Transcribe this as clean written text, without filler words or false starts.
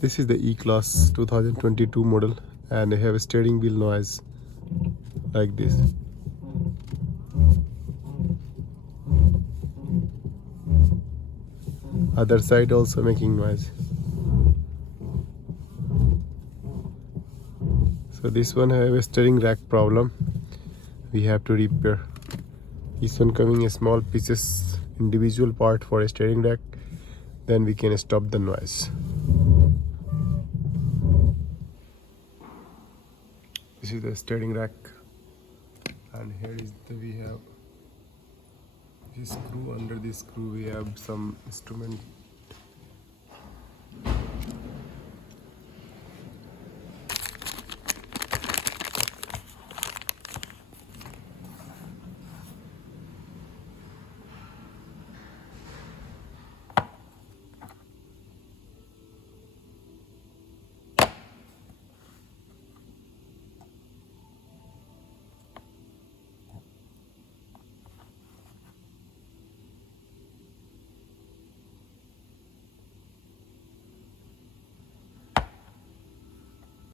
This is the E-Class 2022 model, and they have a steering wheel noise like this. Other side also making noise. So this one have a steering rack problem. We have to repair. This one coming a small pieces, individual part for a steering rack. Then we can stop the noise. This is the steering rack, and here is we have this screw. Under this screw we have some instrument